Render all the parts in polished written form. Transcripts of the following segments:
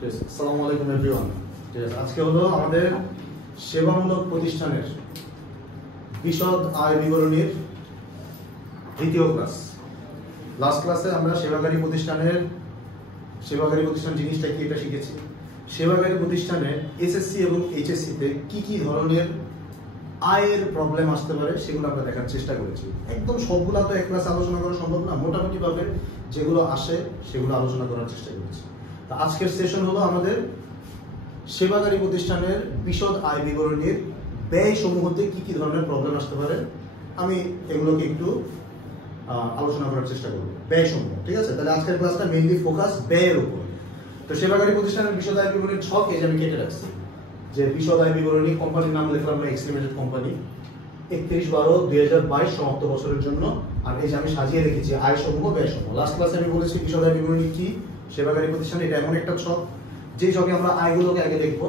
আসসালামু আলাইকুম এভরিওয়ান। আজকে হলো আমাদের সেবামূলক প্রতিষ্ঠানের বিশদ আয় বিবরণীর দ্বিতীয় ক্লাস। লাস্ট ক্লাসে আমরা সেবাকারী প্রতিষ্ঠান জিনিসটা কি এটা শিখেছি। সেবাকারী প্রতিষ্ঠানে এসএসসি এবং এইচএসসি তে কি কি ধরনের আয়ের প্রবলেম আসতে পারে সেগুলো আমরা দেখার চেষ্টা করেছি। একদম সবগুলা তো এক ক্লাসে আলোচনা করা সম্ভব না, মোটামুটি ভাবে যেগুলো আসে সেগুলো আলোচনা করার চেষ্টা করেছি। তো আজকের সেশন হলো আমাদের সেবাকারী প্রতিষ্ঠানের বিশদ আয় বিবরণীর ব্যয় সমূহতে কি কি ধরনের প্রবলেম আসতে পারে আমি এগুলোকে একটু আলোচনা করার চেষ্টা করব। ব্যয় সমূহ, ঠিক আছে? তাহলে আজকের ক্লাসটা মেইনলি ফোকাস ব্যয়ের উপর। তো সেবাকারী প্রতিষ্ঠানের বিশদ আয় বিবরণীর ছক এই যে আমি কেটে রাখছি, যে বিশদ আয় বিবরণী কোম্পানির নাম লিখলাম আমরা এক্স লিমিটেড কোম্পানি, 31/12/2022 সমাপ্ত বছরের জন্য। আর এই যে আমি সাজিয়ে রেখেছি আয় সমূহ ব্যয় সমূহ। লাস্ট ক্লাসে আমি বলেছি বিশদ আয় বিবরণী কি, সেবাকারী প্রতিষ্ঠান এটা এমন একটা ছক যে ছকে আমরা আয়গুলোকে আগে লিখবো,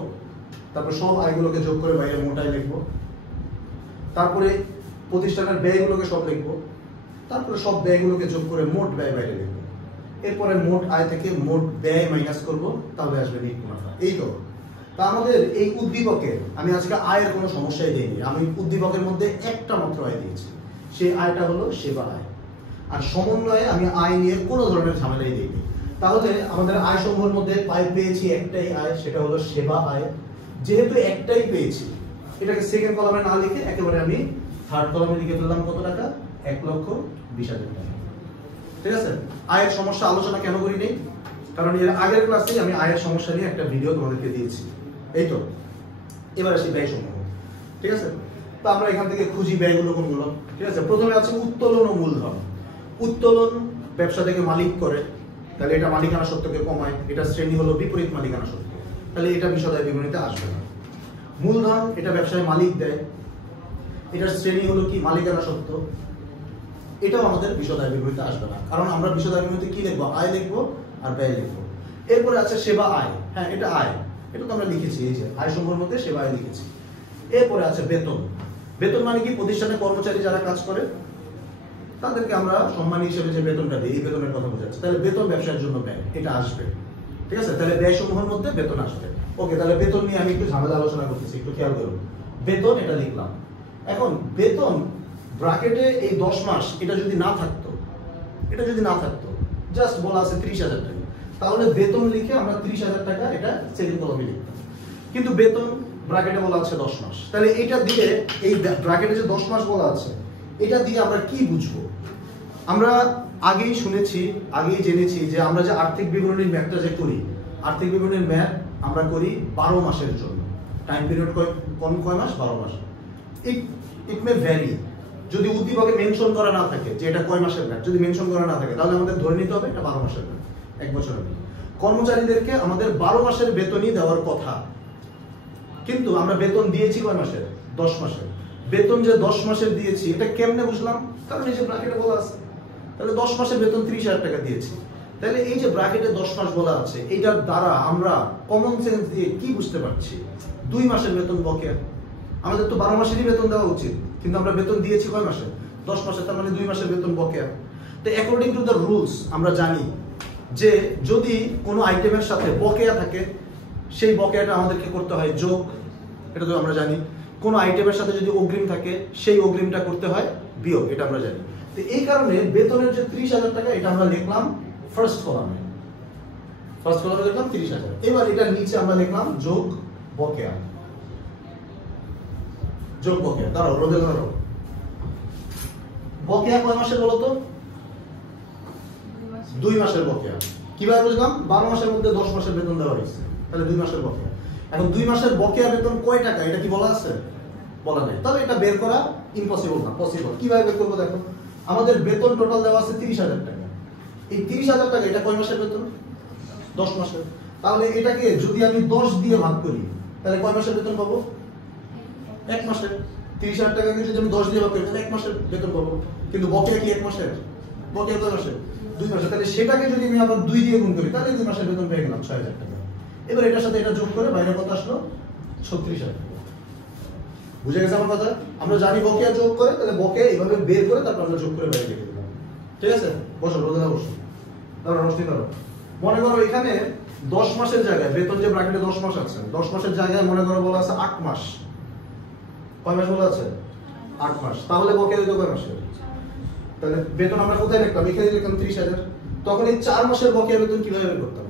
তারপর সব আয়গুলোকে যোগ করে বাইরে মোট আয় লিখবো, তারপরে প্রতিষ্ঠানের ব্যয়গুলোকে সব লিখবো, তারপরে সব ব্যয়গুলোকে যোগ করে মোট ব্যয় বাইরে লিখবো, এরপরে মোট আয় থেকে মোট ব্যয় মাইনাস করবো, তাহলে আসবে নিট মুনাফা। এই তো তা আমাদের এই উদ্দীপকে আমি আজকে আয়ের কোনো সমস্যাই দিইনি। আমি উদ্দীপকের মধ্যে একটা মাত্র আয় দিয়েছি, সেই আয়টা হলো সেবা আয়। আর সমন্বয়ে আমি আয় নিয়ে কোনো ধরনের ঝামেলাই দিইনি। তাহলে আমাদের আয় সমূহের মধ্যে পেয়েছি একটাই আয়, সেটা হলো সেবা আয়। যেহেতু একটাই পেয়েছি, এটাকে সেকেন্ড কলামে না লিখে একেবারে আমি থার্ড কলামে লিখে ফেললাম কত টাকা, 1,20,000 টাকা। ঠিক আছে? আয়ের সমস্যা আলোচনা কেন করি নেই, কারণ এর আগের ক্লাসে আমি আয়ের সমস্যা নিয়ে একটা ভিডিও তোমাদেরকে দিয়েছি। এই তো এবার আসি ব্যয় সমূহ। ঠিক আছে? তো আমরা এখান থেকে খুঁজি ব্যয়গুলো কোনগুলো। ঠিক আছে? প্রথমে আছে উত্তোলন ও মূলধন। উত্তোলন ব্যবসা থেকে মালিক করে, তাহলে এটা মালিকানা সত্ত্বকে কমায়, এটা শ্রেণী হলো বিপরীত মালিকানা সত্ত্ব, তাহলে এটা বিশদ আয় বিবরণীতে আসবে না। মূলধন এটা ব্যবসায় মালিক দেয়, এটার শ্রেণী হলো কি মালিকানা সত্ত্ব, এটাও আমাদের বিশদ আয় বিবরণীতে আসবে না। কারণ আমরা বিশদ আয় বিবরণীতে কি লিখবো, আয় লিখবো আর ব্যয় লিখবো। এরপরে আছে সেবা আয়। হ্যাঁ, এটা আয়, এটা তো আমরা লিখেছি, এই যে আয় সমূহের মধ্যে সেবা আয় লিখেছি। এরপরে আছে বেতন। বেতন মানে কি, প্রতিষ্ঠানে কর্মচারী যারা কাজ করে তাদেরকে আমরা সম্মানী হিসেবে যে বেতনটা দিই, এই বেতনের কথা বোঝাচ্ছে। তাহলে বেতন ব্যবসার জন্য ব্যয়, এটা আসবে। ঠিক আছে? তাহলে ব্যয় সমূহের মধ্যে বেতন আসবে। ওকে, তাহলে বেতন নিয়ে আমি একটু ঝামেলা আলোচনা করতেছি, একটু খেয়াল করুন। বেতন এটা লিখলাম। এখন বেতন ব্র্যাকেটে এই 10 মাস এটা যদি না থাকতো, জাস্ট বলা আছে 30,000 টাকা, তাহলে বেতন লিখে আমরা 30,000 টাকা এটা সেকেন্ড কলামে লিখতাম। কিন্তু বেতন ব্র্যাকেটে বলা আছে 10 মাস, তাহলে এটা দিয়ে এই ব্র্যাকেটে যে 10 মাস বলা আছে এটা দিয়ে আমরা কি বুঝবো? আমরা আগেই জেনেছি যে আমরা যে আর্থিক বিবরণীর ম্যাপটা যে করি, আর্থিক বিবরণীর ম্যাপ আমরা করি 12 মাসের জন্য। টাইম পিরিয়ড কয় মাস? 12 মাস। ইট মে ভ্যারি। যদি উদ্দীপকে মেনশন করা না থাকে যে এটা কয় মাসের ম্যাপ, যদি মেনশন করা না থাকে তাহলে আমাদের ধরে নিতে হবে এটা 12 মাসের ম্যাপ, 1 বছরের। কর্মচারীদেরকে আমাদের 12 মাসের বেতনই দেওয়ার কথা, কিন্তু আমরা বেতন দিয়েছি কয় মাসের? 10 মাসের। বেতন যে 10 মাসের দিয়েছি এটা কেমনে বুঝলাম? কারণ এই যে ব্র্যাকেটে বলা আছে, তাহলে 10 মাসের বেতন 30,000 টাকা দিয়েছি। তাহলে এই যে ব্র্যাকেটে 10 মাস বলা আছে, এইটার দ্বারা আমরা কমন সেন্স দিয়ে কি বুঝতে পারছি? 2 মাসের বেতন বকেয়া। আমাদের তো 12 মাসেরই বেতন দেওয়া উচিত, কিন্তু আমরা বেতন দিয়েছি কয় মাসে? 10 মাসে, তার মানে 2 মাসের বেতন বকেয়া। তো অ্যাকর্ডিং টু দ্য রুলস আমরা জানি যে যদি কোনো আইটেমের সাথে বকেয়া থাকে, সেই বকেয়াটা আমাদেরকে করতে হয় যোগ, এটা তো আমরা জানি। কোনো আইটেমের সাথে যদি অগ্রিম থাকে, সেই অগ্রিমটা করতে হয় বিয়োগ, এটা আমরা জানি। তো এই কারণে বেতনের যে 30,000 টাকা এটা আমরা লিখলাম ফার্স্ট কলামে লিখলাম 30,000। এবার এটার নিচে আমরা লিখলাম যোগ বকেয়া। দাঁড়াও, রোদে ধরো। বকেয়া কয় মাসের বলো তো? 2 মাসের বকেয়া। কিভাবে বুঝলাম? 12 মাসের মধ্যে 10 মাসের বেতন দেওয়া হয়েছে, তাহলে 2 মাসের বকেয়া। এখন 2 মাসের বকেয়া বেতন কয় টাকা এটা কি বলা আছে? বলা নেই। তবে এটা বের করা ইম্পসিবল না, পসিবল। কিভাবে বের করবো? দেখো, আমাদের বেতন টোটাল দেওয়া আছে 30,000 টাকা। এই 30,000 টাকা এটা কয় মাসের বেতন? 10 মাসের। তাহলে এটাকে যদি আমি 10 দিয়ে ভাগ করি তাহলে কয় মাসের বেতন পাবো? 1 মাসের। 30,000 টাকাকে যদি আমি 10 দিয়ে ভাগ করি তাহলে 1 মাসের বেতন পাবো। কিন্তু বকেয়া কি 1 মাসের? বকেয়া কয় মাসের? 2 মাসের। তাহলে সেটাকে যদি আমি আবার 2 দিয়ে গুণ করি তাহলে 2 মাসের বেতন পেয়ে গেলাম 6,000 টাকা। এবার এটার সাথে এটা যোগ করে বাইরে কত আসলো? 36,000 টাকা। বুঝে গেছে আমার কথা? আমরা জানি বকেয়া যোগ করে, তাহলে বকেয়া এইভাবে বের করে তারপর আমরা যোগ করে বাইরে লিখে দিলাম। ঠিক আছে? বসো, রোদে বসো। তারপর রোশনি করো। মনে করো এখানে 10 মাসের জায়গায় বেতন যে ব্র্যাকেটে 10 মাস আছে, 10 মাসের জায়গায় মনে করো বলা আছে 8 মাস। কয় মাস বলা আছে? 8 মাস। তাহলে বকেয়া দিতে কয় মাসের? তাহলে বেতন আমরা কোথায় লিখলাম? এখানে লিখলাম 30,000। তখন এই 4 মাসের বকেয়া বেতন কিভাবে বের করতাম?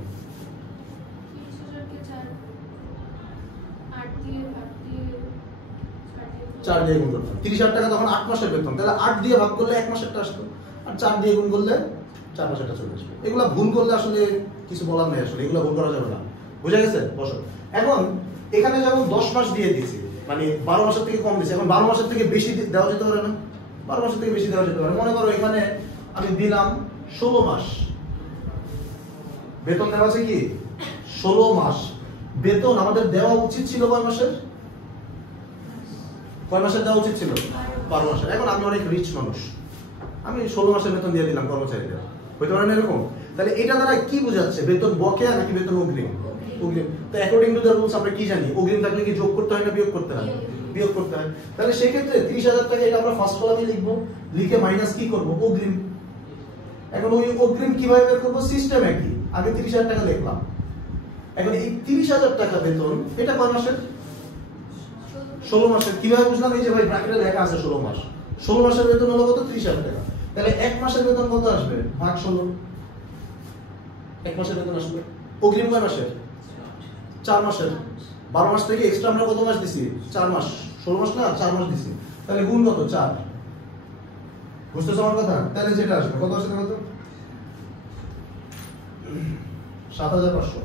4 দিয়ে গুণ করতাম। 30,000 টাকা তখন 8 মাসের বেতন, তাহলে 8 দিয়ে ভাগ করলে 1 মাসেরটা আসতো, আর 4 দিয়ে গুণ করলে 4 মাসেরটা চলে আসবে। এগুলা ভুল করলে আসলে কিছু বলার নেই, আসলে এগুলো ভুল করা যাবে না। বুঝা গেছে? বসো। এখন এখানে যেমন 10 মাস দিয়ে দিছি, মানে 12 মাসের থেকে কম দিছি, এখন 12 মাসের থেকে বেশি দেওয়া যেতে পারে না? 12 মাসের থেকে বেশি দেওয়া যেতে পারে। মনে করো এখানে আমি দিলাম 16 মাস বেতন দেওয়া আছে, কি 16 মাস বেতন আমাদের দেওয়া উচিত ছিল কয় মাসের? কয় মাসের দেওয়া উচিত ছিল? 12 মাসের। এখন আমি অনেক রিচ মানুষ, আমি 16 মাসের বেতন দিয়ে দিলাম কর্মচারীদের, হইতে পারে না এরকম? তাহলে এটা দ্বারা কি বোঝাচ্ছে? বেতন বকেয়া নাকি বেতন অগ্রিম? অগ্রিম। তো অ্যাকর্ডিং টু দ্য রুলস আমরা কি জানি? অগ্রিম থাকলে কি যোগ করতে হয় না বিয়োগ করতে হয়? বিয়োগ করতে হয়। তাহলে সেই ক্ষেত্রে 30,000 টাকা এটা আমরা ফার্স্ট কলামে লিখবো, লিখে মাইনাস কি করব? অগ্রিম। এখন ওই অগ্রিম কিভাবে বের করব? সিস্টেম একই, আগে 30,000 টাকা লিখলাম। এখন এই 30,000 টাকা বেতন এটা কয় মাসের? 16 মাসের। কিভাবে বুঝলাম? এই যে ভাই ব্র্যাকেটে লেখা আছে 16 মাস। 16 মাসের বেতন হলো কত? 30,000 টাকা। তাহলে 1 মাসের বেতন কত আসবে? ভাগ 16। 1 মাসের বেতন আসবে। অগ্রিম কয় মাসের? 4 মাসের। 12 মাস থেকে এক্সট্রা আমরা কত মাস দিছি? 4 মাস। 16 মাস না, 4 মাস দিছি। তাহলে গুণ কত? 4। বুঝতেছো আমার কথা? তাহলে যেটা আসবে কত আসবে? কত? 7,500।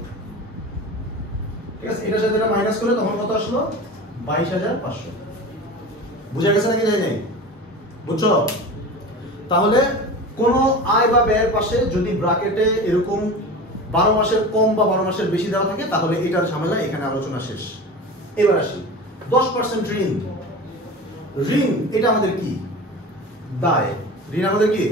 ঠিক আছে, এটার সাথে এটা মাইনাস করে তখন কত আসলো? 22,500। বুঝা গেছে নাকি? যাই নাই? বুঝছো? তাহলে কোন আয় বা ব্যয়ের পাশে যদি ব্র্যাকেটে এরকম 12 মাসের কম বা 12 মাসের বেশি দেওয়া থাকে, তাহলে এটার ঝামেলা এখানে আলোচনা শেষ। এবার আসি 10% ঋণ। ঋণ এটা আমাদের কি? দায়। ঋণ আমাদের কি?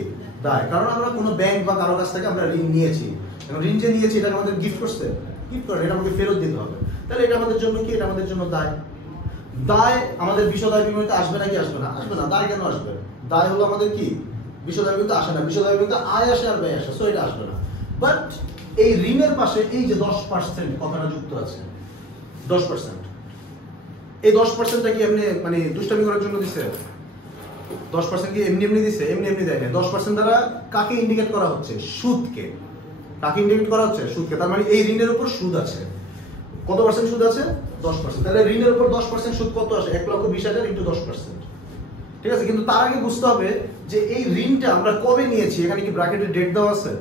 দায়। কারণ আমরা কোনো ব্যাংক বা কারো কাছ থেকে আমরা ঋণ নিয়েছি। এখন ঋণ যে নিয়েছি এটা আমাদের গিফট করছে, গিফট করে এটা আমাকে ফেরত দিতে হবে। তাহলে এটা আমাদের জন্য কি? এটা আমাদের জন্য দায়। দায় আমাদের বিশদায় বিনিময়তে আসবে নাকি আসবে না? আসবে না। দায় কেন আসবে? দায় হলো আমাদের কি? বিশদায় বিনিময়তে আসে না। বিশদায় বিনিময়তে আয় আসে আর ব্যয় আসে, সো এটা আসবে না। বাট এই ঋণের পাশে এই যে 10% কথাটা যুক্ত আছে, 10%, এই 10%টা কি এমনি মানে দুষ্টামি করার জন্য দিছে? 10% কি এমনি এমনি দিছে? এমনি এমনি দেয় না। 10% দ্বারা কাকে ইন্ডিকেট করা হচ্ছে? সুদকে। কাকে ইন্ডিকেট করা হচ্ছে? সুদকে। তার মানে এই ঋণের উপর সুদ আছে। কত পার্সেন্ট সুদ আছে? 10%। তাহলে ঋণের উপর 10% সুদ কত আসে? 1,20,000 ইন্টু 10%। ঠিক আছে, কিন্তু তার আগে বুঝতে হবে যে এই ঋণটা আমরা কবে নিয়েছি। এখানে কি ব্র্যাকেটে ডেট দেওয়া আছে?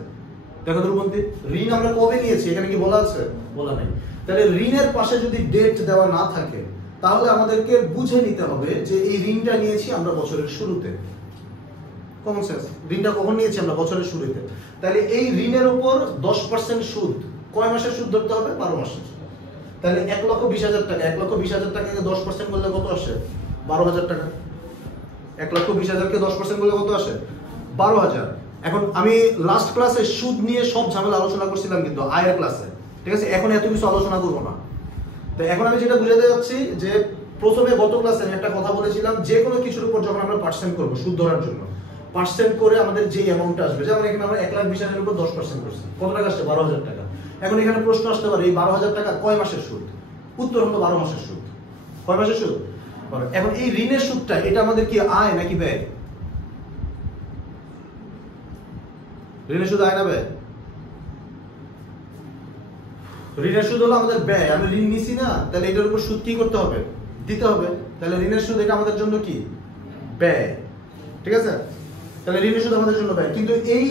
দেখো ধ্রুবন্তী, ঋণ আমরা কবে নিয়েছি এখানে কি বলা আছে? বলা নাই। তাহলে ঋণের পাশে যদি ডেট দেওয়া না থাকে, তাহলে আমাদেরকে বুঝে নিতে হবে যে এই ঋণটা নিয়েছি আমরা বছরের শুরুতে। Common sense. ঋণটা কখন নিয়েছি? আমরা বছরের শুরুতে। তাহলে এই ঋণের উপর 10% সুদ কয় মাসের সুদ ধরতে হবে? 12 মাসের। তাহলে 1,20,000 টাকা, 1,20,000 টাকাকে 10% করলে কত আসে? 12,000 টাকা। 1,20,000 কে 10% করলে কত আসে? 12,000। এখন আমি লাস্ট ক্লাসে সুদ নিয়ে সব ঝামেলা আলোচনা করছিলাম কিন্তু আয়ের ক্লাসে, ঠিক আছে? এখন এত কিছু আলোচনা করবো না। তো এখন আমি যেটা বুঝাতে যাচ্ছি যে প্রথমে গত ক্লাসে আমি একটা কথা বলেছিলাম, যে কোনো কিছুর উপর যখন আমরা পার্সেন্ট করবো সুদ ধরার জন্য, পার্সেন্ট করে আমাদের যে অ্যামাউন্টটা আসবে, যেমন এখানে আমরা 1,20,000 উপর 10% করছি, কত টাকা আসছে? 12,000 টাকা। এখন এখানে প্রশ্ন আসতে পারে এই 12,000 টাকা কয় মাসের সুদ? উত্তর হলো 12 মাসের সুদ। কয় মাসের সুদ? এখন এই ঋণের সুদটা এটা আমাদের কি আয় নাকি ব্যয়? ঋণের সুদ আয় না ব্যয়? ঋণের সুদ হলো আমাদের ব্যয়। আমি ঋণ নিছি না, তাহলে এটার উপর সুদ কি করতে হবে? দিতে হবে। তাহলে ঋণের সুদ এটা আমাদের জন্য কি? ব্যয়। ঠিক আছে, তাহলে ঋণের সুদ আমাদের জন্য ব্যয়। কিন্তু এই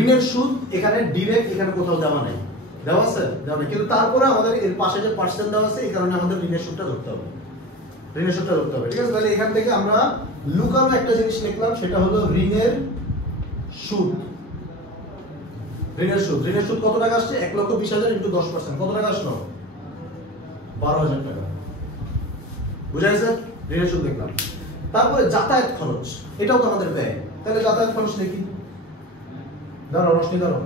ঋণের সুদ এখানে ডিরেক্ট এখানে কোথাও দেওয়া নেই। দেওয়া আছে? দেওয়া নেই। কিন্তু তারপরে আমাদের এর পাশে যে পার্সেন্ট দেওয়া আছে, এই কারণে আমাদের ঋণের সুদটা ধরতে হবে। ঋণের সুদটা ধরতে হবে। ঠিক আছে, তাহলে এখান থেকে আমরা লুকানো একটা জিনিস লিখলাম, সেটা হলো ঋণের সুদ। ঋণের সুদ। ঋণের সুদ কত টাকা আসছে? 1,20,000 ইন্টু 10%। কত টাকা আসলো? 12,000 টাকা। বুঝা গেছে? ঋণের সুদ লিখলাম। তারপরে যাতায়াত খরচ, এটাও তো আমাদের ব্যয়। তাহলে যাতায়াত খরচ লিখি। ধরো রশ্মি, ধরো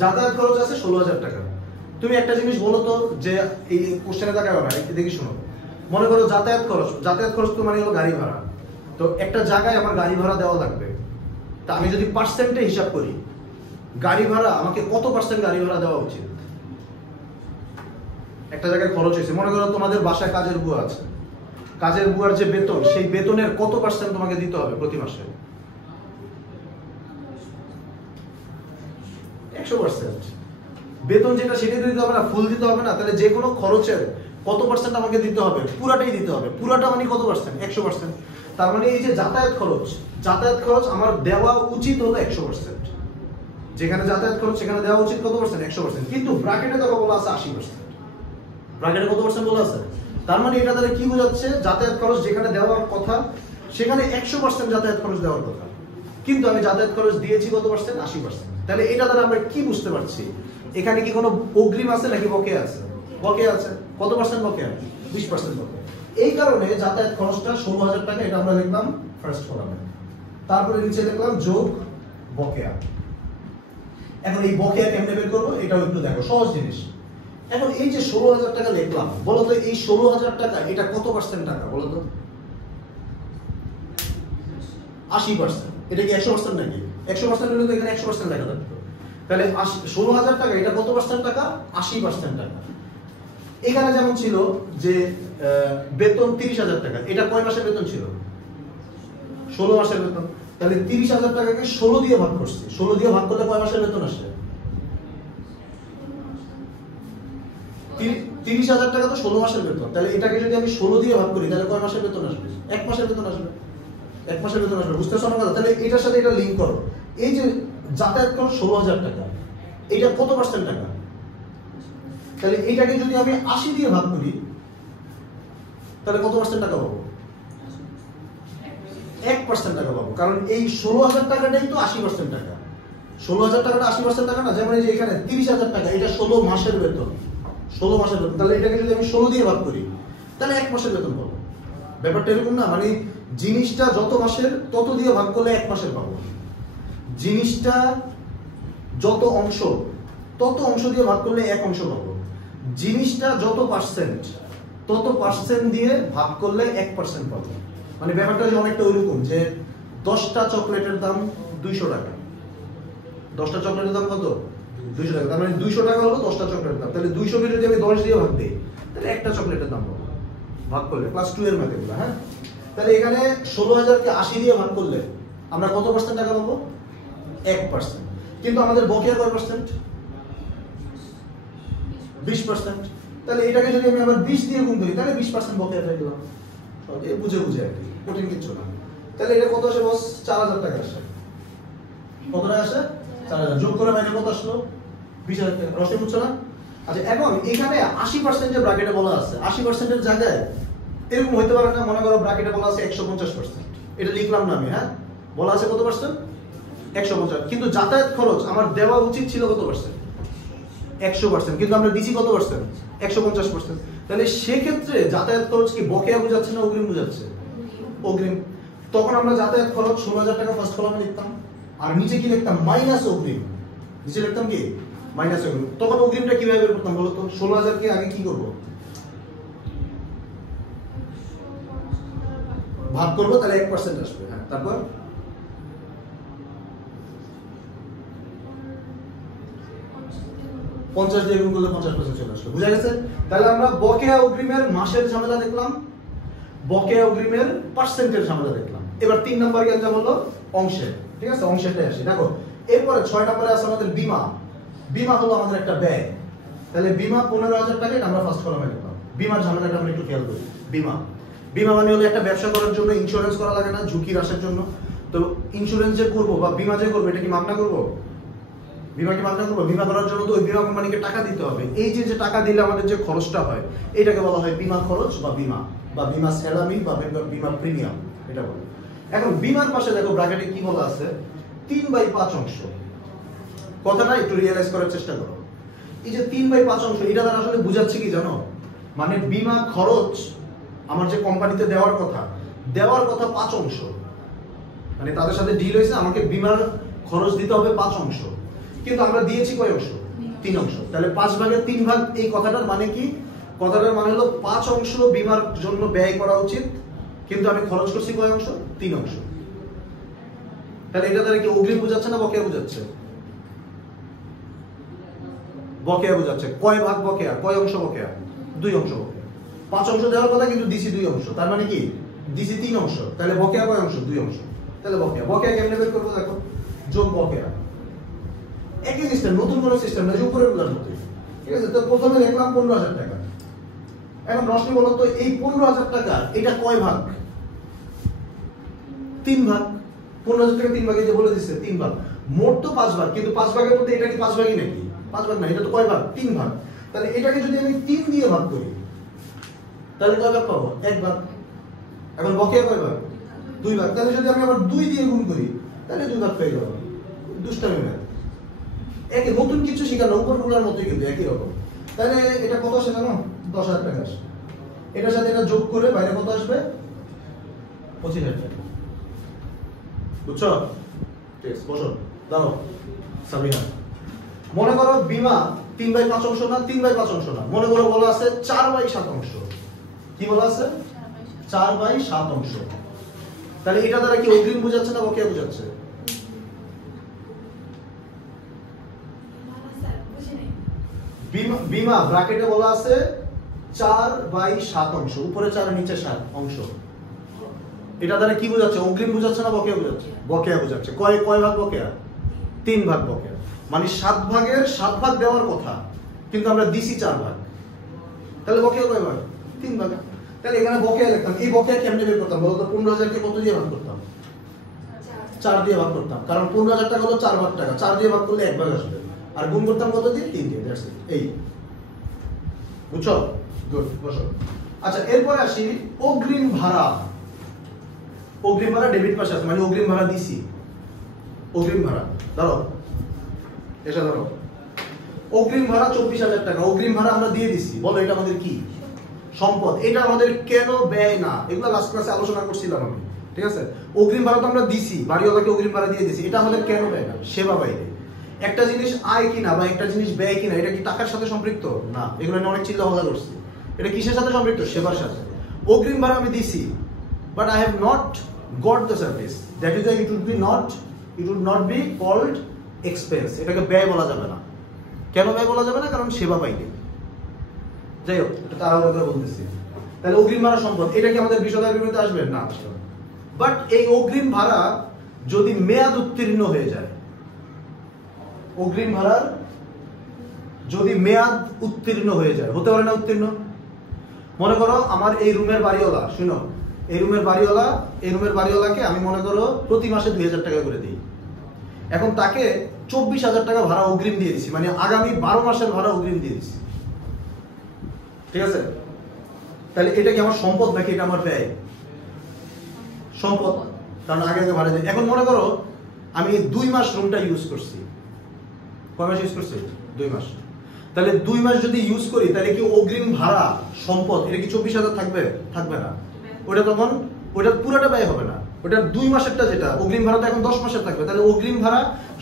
যাতায়াত খরচ আছে 16,000 টাকা। তুমি একটা জিনিস বলো তো, যে এই কোশ্চেনে তাকাবে না, একটু দেখি শোনো। মনে করো যাতায়াত খরচ, যাতায়াত খরচ তো মানে হলো গাড়ি ভাড়া। তো একটা জায়গায় আমার গাড়ি ভাড়া দেওয়া লাগবে, তা আমি যদি পার্সেন্টে হিসাব করি, গাড়ি ভাড়া আমাকে কত পার্সেন্ট গাড়ি ভাড়া দেওয়া উচিত? একটা জায়গায় খরচ হয়েছে, মনে করো তোমাদের বাসায় কাজের বুয়া আছে, কাজের বুয়ার যে বেতন, সেই বেতনের কত পার্সেন্ট তোমাকে দিতে হবে প্রতি মাসে? 100%। বেতন যেটা সেটা দিতে হবে না, ফুল দিতে হবে না, তাহলে যে কোনো খরচের কত পার্সেন্ট আমাকে দিতে হবে? পুরাটাই দিতে হবে। পুরাটা মানে কত পার্সেন্ট? 100%। তার মানে এই যে যাতায়াত খরচ আমার দেওয়া উচিত হলো 100%। যেখানে যাতায়াত খরচ সেখানে দেওয়া উচিত কত পার্সেন্ট? 100%। কিন্তু ব্র্যাকেটে দেখো বলা আছে 80%। ব্র্যাকেটে কত পার্সেন্ট বলা আছে? তার মানে এটা তাহলে কি বোঝাচ্ছে? যাতায়াত খরচ যেখানে দেওয়ার কথা সেখানে 100% যাতায়াত খরচ দেওয়ার কথা, কিন্তু আমি যাতায়াত খরচ দিয়েছি কত পার্সেন্ট? 80%। তাহলে এটা দ্বারা আমরা কি বুঝতে পারছি? এখানে কি কোনো অগ্রিম আছে নাকি বকেয়া আছে? বকেয়া আছে। কত পার্সেন্ট বকেয়া? 20% বকেয়া। এই কারণে যাতায়াত খরচটা 16,000 টাকা, এটা আমরা লিখলাম ফার্স্ট কলামে। তারপরে নিচে লিখলাম যোগ বকেয়া। এখন এই বকেয়া কেমনে বের করবো এটাও একটু দেখো, সহজ জিনিস। এখন এই যে 16,000 টাকা লিখলাম, বলতো এই 16,000 টাকা এটা কত পার্সেন্ট টাকা বলতো? 80%। এটা কি 100% নাকি? 100% হলে তো এখানে 100% লেখা থাকতো। তাহলে 16,000 টাকা এটা কত পার্সেন্ট টাকা? 80% টাকা। এখানে যেমন ছিল যে বেতন 30,000 টাকা, এটা কয় মাসের বেতন ছিল? 16 মাসের বেতন। তাহলে 30,000 টাকাকে 16 দিয়ে ভাগ করছি, 16 দিয়ে ভাগ করলে কয় মাসের বেতন আসে? 30,000 টাকা তো 16 মাসের বেতন। তাহলে এটাকে যদি আমি 16 দিয়ে ভাগ করি তাহলে কয় মাসের বেতন আসবে? 1 মাসের বেতন আসবে। 1 মাসের বেতন আসবে। বুঝতেছো না কথা? তাহলে এটার সাথে এটা লিংক করো। এই যে যাতায়াত খরচ 16,000 টাকা, এটা কত পার্সেন্ট টাকা? তাহলে এটাকে যদি আমি 80 দিয়ে ভাগ করি তাহলে কত পার্সেন্ট টাকা পাবো? 1% টাকা পাবো। কারণ এই 16,000 টাকাটাই তো 80% টাকা। 16,000 টাকাটা 80% টাকা না? যেমন এই যে এখানে 30,000 টাকা, এটা 16 মাসের বেতন। 16 মাসের বেতন। তাহলে এটাকে যদি আমি 16 দিয়ে ভাগ করি তাহলে 1 মাসের বেতন পাবো। ব্যাপারটা এরকম না? মানে জিনিসটা যত মাসের তত দিয়ে ভাগ করলে 1 মাসের পাবো। জিনিসটা যত অংশ তত অংশ দিয়ে ভাগ করলে 1 অংশ পাবো। জিনিসটা যত পার্সেন্ট তত পার্সেন্ট দিয়ে ভাগ করলে 1% পাবো। মানে ব্যাপারটা যে অনেকটা ওইরকম যে 10টা চকলেটের দাম 200 টাকা। 10টা চকলেটের দাম কত? 200 টাকা। তার মানে 200 টাকা হলো 10টা চকলেটের দাম। তাহলে 200 কে যদি আমি 10 দিয়ে ভাগ দিই তাহলে একটা চকলেটের দাম পাবো ভাগ করলে। ক্লাস 2 এর ম্যাথ এগুলো। হ্যাঁ, তাহলে এখানে 16,000 কে 80 দিয়ে ভাগ করলে আমরা কত পার্সেন্ট টাকা পাবো? 1%। কিন্তু আমাদের বকেয়া কয় পার্সেন্ট? 20%। তাহলে এটাকে যদি আমি আবার 20 দিয়ে গুণ করি তাহলে 20% বকেয়া পেয়ে গেলাম। বুঝে বুঝে আর কি, কঠিন কিছু না। তাহলে এটা কত আসে বস? 4,000 টাকা আসে। কত টাকা আসে? 4,000। যোগ করে মাইনে কত আসলো? 20,000 টাকা। রসে বুঝছো না? আচ্ছা, এখন এখানে 80% যে ব্র্যাকেটে বলা আছে, 80% এর জায়গায় এরকম হইতে পারে না? মনে করো ব্র্যাকেটে বলা আছে 150%। এটা লিখলাম না আমি। হ্যাঁ, বলা আছে কত পার্সেন্ট? 150। কিন্তু যাতায়াত খরচ আমার দেওয়া উচিত ছিল কত পার্সেন্ট? 100%। কিন্তু আমরা দিছি কত পার্সেন্ট? 150%। তাহলে সেক্ষেত্রে যাতায়াত খরচ কি বকেয়া বোঝাচ্ছে না অগ্রিম বোঝাচ্ছে? অগ্রিম। তখন আমরা যাতায়াত খরচ 16,000 টাকা ফার্স্ট কলামে লিখতাম, আর নিচে কি লিখতাম? মাইনাস অগ্রিম। নিচে লিখতাম কি? মাইনাস অগ্রিম। তখন অগ্রিমটা কিভাবে বের করতাম বলো তো? 16,000 কে আগে কি করবো? ভাগ করবো, তাহলে 1% আসবে। হ্যাঁ, তারপর 50 দিয়ে গুণ করলে 50% চলে আসলো। বুঝা গেছে? তাহলে আমরা বকেয়া অগ্রিমের মাসের ঝামেলা দেখলাম, বকেয়া অগ্রিমের পার্সেন্টের ঝামেলা দেখলাম। এবার 3 নম্বর গেল হলো অংশের। ঠিক আছে, অংশেরটাই আসি। দেখো এরপরে 6 নম্বরে আছে আমাদের বীমা। বীমা হলো আমাদের একটা ব্যয়। তাহলে বীমা 15,000 টাকা, এটা আমরা ফার্স্ট কলামে লিখলাম। বীমার ঝামেলাটা আমরা একটু খেয়াল করি। বীমা বীমা মানে হলো একটা ব্যবসা করার জন্য ইন্স্যুরেন্স করা লাগে না, ঝুঁকি হ্রাসের জন্য। তো ইন্স্যুরেন্স যে করবো বা বীমা যে করবো, এটা কি মাপ না করবো? বীমা কি মাপ না করবো? বীমা করার জন্য তো ওই বীমা কোম্পানিকে টাকা দিতে হবে। এই যে টাকা দিলে আমাদের যে খরচটা হয়, এটাকে বলা হয় বীমা খরচ বা বীমা, বা বীমা সেলামি বা বীমা প্রিমিয়াম, এটা বলে। এখন বীমার পাশে দেখো ব্র্যাকেটে কি বলা আছে? 3/5 অংশ। কথাটা একটু রিয়েলাইজ করার চেষ্টা করো। এই যে 3/5 অংশ, এটা দ্বারা আসলে বুঝাচ্ছে কি জানো? মানে বীমা খরচ আমার যে কোম্পানিতে দেওয়ার কথা 5 অংশ। মানে তাদের সাথে ডিল হয়েছে, আমাকে বীমার খরচ দিতে হবে 5 অংশ, কিন্তু আমরা দিয়েছি কয় অংশ? 3 অংশ। তাহলে 5 ভাগের 3 ভাগ। এই কথাটার মানে কি? কথাটার মানে হলো 5 অংশ বীমার জন্য ব্যয় করা উচিত, কিন্তু আমি খরচ করছি কয় অংশ? 3 অংশ। তাহলে এটা দ্বারা কি অগ্রিম বোঝাচ্ছে না বকেয়া বোঝাচ্ছে? বকেয়া বোঝাচ্ছে। কয় ভাগ বকেয়া, কয় অংশ বকেয়া? 2 অংশ বকেয়া। 5 অংশ দেওয়ার কথা কিন্তু দিছি 2 অংশ, তার মানে কি দিছি 3 অংশ, তাহলে বকেয়া কয় অংশ? 2 অংশ। তাহলে বকেয়া কেমনে বের করবো দেখো, যোগ বকেয়া। একই সিস্টেম, নতুন কোনো সিস্টেম না, যে উপরের গুলার মতোই। ঠিক আছে, তো প্রথমে লিখলাম 15,000 টাকা। এখন রশনি বলো তো এই 15,000 টাকা এটা কয় ভাগ? 3 ভাগ। 15,000 টাকা 3 ভাগে যে বলে দিচ্ছে 3 ভাগ। মোট তো 5 ভাগ, কিন্তু 5 ভাগের মধ্যে এটা কি 5 ভাগই নাকি? 5 ভাগ না, এটা তো কয় ভাগ? 3 ভাগ। তাহলে এটাকে যদি আমি 3 দিয়ে ভাগ করি তাহলে কয় ভাগ পাবো? 1 ভাগ। এখন বকেয়া কয় ভাগ? 2 ভাগ। তাহলে যদি আমি আবার 2 দিয়ে গুণ করি তাহলে 2 ভাগ পেয়ে যাবো। দুষ্টামি না, একই নতুন কিছু শিখানো, উপরগুলোর মতোই কিন্তু একই রকম। তাহলে এটা কত আসে জানো? 10,000 টাকা আসে। এটার সাথে এটা যোগ করে বাইরে কত আসবে? 25,000 টাকা। বুঝছো? ঠিক আছে, বসো, দাঁড়াও সাবিনা। মনে করো বিমা 3/5 অংশ না, 3/5 অংশ না, মনে করো বলা আছে 4/7 অংশ। কি বলা আছে? 4/7 অংশ। তাহলে এটা দ্বারা কি অগ্রিম বোঝাচ্ছে না বকেয়া বোঝাচ্ছে? বিমা ব্র্যাকেটে বলা আছে 4/7 অংশ, উপরে 4 নিচে 7 অংশ। এটা দ্বারা কি বোঝাচ্ছে? অগ্রিম বোঝাচ্ছে না বকেয়া বোঝাচ্ছে? বকেয়া বোঝাচ্ছে। কয় ভাগ বকেয়া? 3 ভাগ বকেয়া। মানে 7 ভাগের 7 ভাগ দেওয়ার কথা, কিন্তু আমরা দিছি 4 ভাগ। তাহলে বকেয়া কয় ভাগ? 3 ভাগ। তাহলে এখানে বকেয়া লিখতাম। এই বকেয়া কেমনে বের করতাম বলতো? 15,000 কে কত দিয়ে ভাগ করতাম? 4 দিয়ে ভাগ করতাম, কারণ 15,000 টাকা হলো 4 ভাগ টাকা, 4 দিয়ে ভাগ করলে 1 ভাগ আসবে। আর গুণ করতাম কত দিয়ে? 3 দিয়ে। That's it. এই বুঝছো? গুড, বসো। আচ্ছা, এরপরে আসি অগ্রিম ভাড়া। অগ্রিম ভাড়া ডেবিট পাশে আছে, মানে অগ্রিম ভাড়া দিছি। অগ্রিম ভাড়া ধরো, এসে ধরো অগ্রিম ভাড়া 24,000 টাকা। অগ্রিম ভাড়া আমরা দিয়ে দিছি, বলো এটা আমাদের কি? সম্পদ। এটা আমাদের কেন ব্যয় না? এগুলো লাস্ট ক্লাসে আলোচনা করছিলাম আমি। ঠিক আছে, অগ্রিম ভাড়া তো আমরা দিছি, বাড়িওয়ালাকে অগ্রিম ভাড়া দিয়ে দিছি, এটা আমাদের কেন ব্যয় না? সেবা বাইরে। একটা জিনিস আয় কিনা বা একটা জিনিস ব্যয় কিনা, এটা কি টাকার সাথে সম্পৃক্ত না? এগুলো নিয়ে অনেক চিন্তা ভাবনা করছি। এটা কিসের সাথে সম্পৃক্ত? সেবার সাথে। অগ্রিম ভাড়া আমি দিছি, but I have not got the service, that is it would not be called expense. এটাকে ব্যয় বলা যাবে না। কেন ব্যয় বলা যাবে না? কারণ সেবা পাইনি। যাই হোক, এটা তাড়াহুড়ো করে বলতেছি। তাহলে অগ্রিম ভাড়া সম্পদ, এটা কি আমাদের বিশদায় বিবৃতিতে আসবে? না, আসবে না। বাট এই অগ্রিম ভাড়া যদি মেয়াদ উত্তীর্ণ হয়ে যায়, অগ্রিম ভাড়ার যদি মেয়াদ উত্তীর্ণ হয়ে যায়, হতে পারে না উত্তীর্ণ? মনে করো আমার এই রুমের বাড়িওয়ালা, শুনো, এই রুমের বাড়িওয়ালাকে আমি মনে করো প্রতি মাসে 2,000 টাকা করে দিই। এখন তাকে 24,000 টাকা ভাড়া অগ্রিম দিয়ে দিচ্ছি, মানে আগামী 12 মাসের ভাড়া অগ্রিম দিয়ে দিচ্ছি। ঠিক আছে, তাহলে এটা কি আমার সম্পদ নাকি এটা আমার ব্যয়? সম্পদ, কারণ আগে ভাড়া দিই। এখন মনে করো আমি 2 মাস রুমটা ইউজ করছি। কয় মাস ইউজ করছি? 2 মাস। তাহলে 2 মাস যদি ইউজ করি, তাহলে কি অগ্রিম ভাড়া সম্পদ এটা কি 24,000 থাকবে? থাকবে না। ওটা তখন ওটা পুরোটা ব্যয় হবে না। ওটা 2 মাসেরটা যেটা অগ্রিম ভাড়া তো এখন 10 মাসের থাকবে। তাহলে অগ্রিম ভাড়া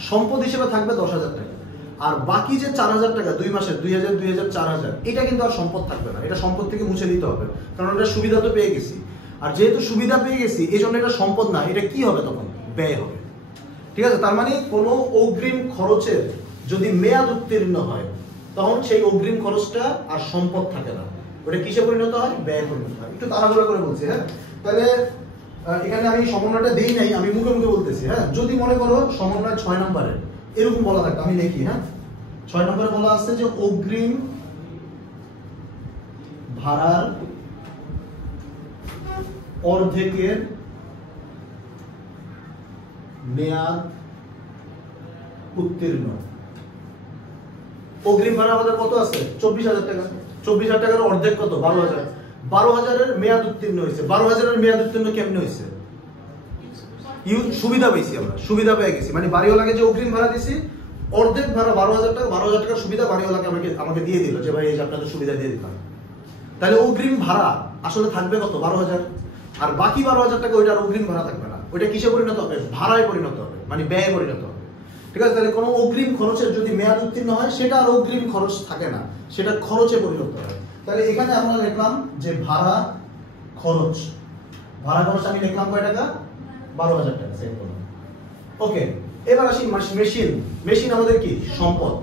সম্পদ হিসেবে থাকবে 10,000 টাকা। আর বাকি যে 4,000 টাকা 2 মাসের 2,000 2,000 4,000, এটা কিন্তু আর সম্পদ থাকবে না। এটা সম্পদ থেকে মুছে দিতে হবে, কারণ এটা সুবিধা তো পেয়ে গেছি। আর যেহেতু সুবিধা পেয়ে গেছি, এই জন্য এটা সম্পদ না, এটা কি হবে? তখন ব্যয় হবে। ঠিক আছে, তার মানে কোনো অগ্রিম খরচের যদি মেয়াদ উত্তীর্ণ হয়, তখন সেই অগ্রিম খরচটা আর সম্পদ থাকে না, ওটা কিসে পরিণত হয়? ব্যয় পরিণত হয়। একটু তাড়াহুড়ো করে বলছি, হ্যাঁ। তাহলে এখানে আমি সমন্বয়টা দেই নাই, আমি মুখে মুখে বলতেছি, হ্যাঁ। যদি মনে করো সমন্বয় 6 নম্বরে এরকম বলা থাকতো, আমি লিখি, হ্যাঁ। 6 নম্বরে বলা আছে যে অগ্রিম ভাড়ার অর্ধেকের মেয়াদ উত্তীর্ণ। অগ্রিম ভাড়া আমাদের কত আছে? 24,000 টাকা। 24,000 টাকার অর্ধেক কত? 12,000। 12,000-এর মেয়াদ উত্তীর্ণ হয়েছে। 12,000-এর মেয়াদ উত্তীর্ণ কেমনে হয়েছে? সুবিধা পেয়েছি আমরা, সুবিধা পেয়ে গেছি। মানে বাড়িওয়ালাকে যে অগ্রিম ভাড়া দিছি, অর্ধেক ভাড়া 12,000 টাকা, 12,000 টাকার সুবিধা বাড়িওয়ালাকে আমাকে দিয়ে দিল, যে ভাই এই যে আপনাদের সুবিধা দিয়ে দিলাম। তাহলে অগ্রিম ভাড়া আসলে থাকবে কত? 12,000। আর বাকি 12,000 টাকা ওইটার অগ্রিম ভাড়া থাকবে না, ওইটা কিসে পরিণত হবে? ভাড়ায় পরিণত হবে, মানে ব্যয়ে পরিণত হবে। ঠিক আছে, তাহলে কোনো অগ্রিম খরচের যদি মেয়াদ উত্তীর্ণ হয়, সেটা আর অগ্রিম খরচ থাকে না, সেটা খরচে পরিণত হয়। তাহলে এখানে আমরা লিখলাম যে ভাড়া খরচ। ভাড়া খরচ আমি লিখলাম কয় টাকা? 12,000 টাকা। সেভ করলাম। ওকে, এবার আসি মেশিন। মেশিন আমাদের কি? সম্পদ।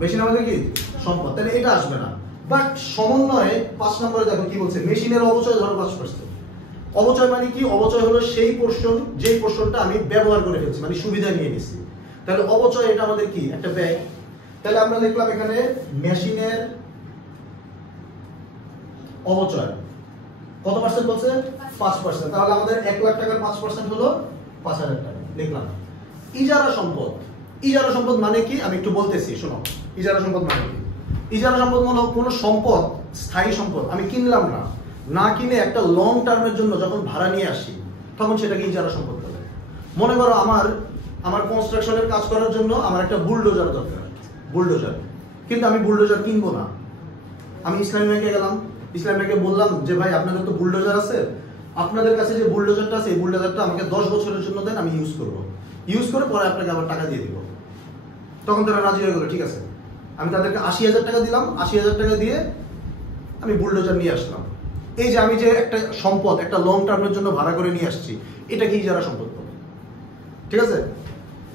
মেশিন আমাদের কি সম্পদ, তাহলে এটা আসবে না। বাট সমন্বয়ে 5 নম্বরে দেখো কি বলছে, মেশিনের অবচয় ধরো 5%। অবচয় মানে কি? অবচয় হলো সেই পোর্শন যেই পোর্শনটা আমি ব্যবহার করে ফেলছি, মানে সুবিধা নিয়ে নিছি। তাহলে অবচয় এটা আমাদের কি একটা ব্যয়। তাহলে আমরা লিখলাম এখানে মেশিনের অবচয় কত পার্সেন্ট বলছে? 5%। তাহলে আমাদের 1 লাখ টাকার 5% হলো 5000 টাকা লিখলাম। ইজারা সম্পদ, ইজারা সম্পদ মানে কি আমি একটু বলতেছি শোনো। ইজারা সম্পদ মানে কি? ইজারা সম্পদ মানে কোনো সম্পদ, স্থায়ী সম্পদ আমি কিনলাম না, না কিনে একটা লং টার্মের জন্য যখন ভাড়া নিয়ে আসি তখন সেটাকে ইজারা সম্পদ বলে। মনে করো আমার কনস্ট্রাকশনের কাজ করার জন্য আমার একটা বুলডোজার দরকার, বুলডোজার, কিন্তু আমি বুলডোজার কিনবো না। আমি ইসলামী ব্যাংকে গেলাম, ইসলামী ব্যাংকে বললাম যে ভাই আপনাদের তো বুলডোজার আছে, আপনাদের কাছে যে বুলডোজারটা আছে এই বুলডোজারটা আমাকে 10 বছরের জন্য দেন, আমি ইউজ করবো, ইউজ করে পরে আপনাকে আবার টাকা দিয়ে দিব। তখন তারা রাজি হয়ে গেল, ঠিক আছে। আমি তাদেরকে 80,000 টাকা দিলাম, 80,000 টাকা দিয়ে আমি বুলডোজার নিয়ে আসলাম। এই যে আমি যে একটা সম্পদ একটা লং টার্মের জন্য ভাড়া করে নিয়ে আসছি, এটাকে ইজারা সম্পদ বলে, ঠিক আছে।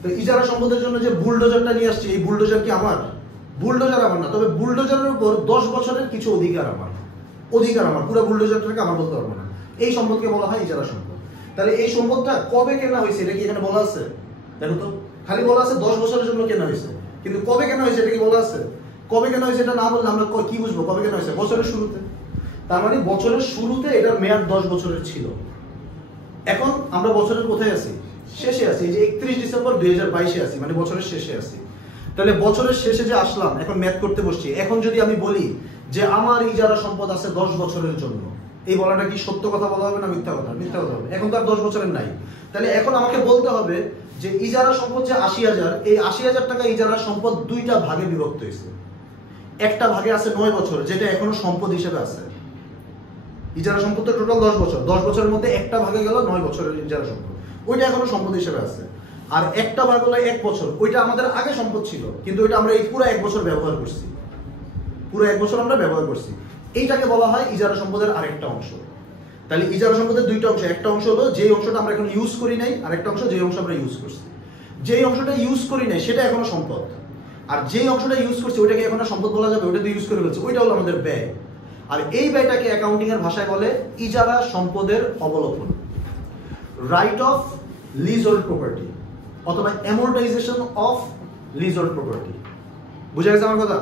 তো ইজারা সম্পদের জন্য যে বুলডোজারটা নিয়ে আসছি, এই বুলডোজার কি আমার? বুলডোজার আমার না, তবে বুলডোজারের উপর 10 বছরের কিছু অধিকার আমার, পুরো বুলডোজারটাকে আমার বলতে পারবো না। এই সম্পদকে বলা হয় ইজারা সম্পদ। তাহলে এই সম্পদটা কবে কেনা হয়েছে এটা কি এখানে বলা আছে? দেখো তো, খালি বলা আছে 10 বছরের জন্য কেনা হয়েছে, কিন্তু কবে কেনা হয়েছে এটা কি বলা আছে? কবে কেনা হয়েছে এটা না বললে আমরা কি বুঝবো কবে কেনা হয়েছে? বছরের শুরুতে। তার মানে বছরের শুরুতে এটার মেয়াদ 10 বছরের ছিল। এখন আমরা বছরের কোথায় আছি? শেষে আছি। এই যে 31 ডিসেম্বর 2022-এ আছি, মানে বছরের শেষে আছি। তাহলে বছরের শেষে যে আসলাম, এখন ম্যাথ করতে বসছি, এখন যদি আমি বলি যে আমার ইজারা সম্পদ আছে 10 বছরের জন্য, এই বলাটা কি সত্য কথা বলা হবে না মিথ্যা কথা? মিথ্যা কথা হবে। এখন তো আর 10 বছরের নাই। তাহলে এখন আমাকে বলতে হবে যে ইজারা সম্পদ যে 80,000, এই 80,000 টাকা ইজারা সম্পদ দুইটা ভাগে বিভক্ত হয়েছে। একটা ভাগে আছে 9 বছর, যেটা এখনো সম্পদ হিসেবে আছে। ইজারা সম্পদ তো টোটাল 10 বছর, 10 বছরের মধ্যে একটা ভাগে গেল 9 বছরের ইজারা সম্পদ, ওইটা এখনো সম্পদ হিসেবে আছে। আর একটা ভাগ হলো 1 বছর, ওইটা আমাদের আগে সম্পদ ছিল, কিন্তু ওইটা আমরা এই পুরো 1 বছর ব্যবহার করছি, পুরো 1 বছর আমরা ব্যবহার করছি। এইটাকে বলা হয় ইজারা সম্পদের আরেকটা অংশ। তাহলে ইজারা সম্পদের দুইটা অংশ, একটা অংশ হলো যেই অংশটা আমরা এখন ইউজ করি নাই, আরেকটা অংশ যেই অংশ আমরা ইউজ করছি। যেই অংশটা ইউজ করি নাই সেটা এখনো সম্পদ, আর যেই অংশটা ইউজ করছি ওইটাকে এখনো সম্পদ বলা যাবে, ওইটা তো ইউজ করে ফেলছি, ওইটা হলো আমাদের ব্যয়। আর এই ব্যয়টাকে অ্যাকাউন্টিং এর ভাষায় বলে ইজারা সম্পদের অবলোপন, রাইট অফ লিজহোল্ড প্রপার্টি অথবা অ্যামোর্টাইজেশন অফ লিজহোল্ড প্রপার্টি। বুঝা গেছে আমার কথা?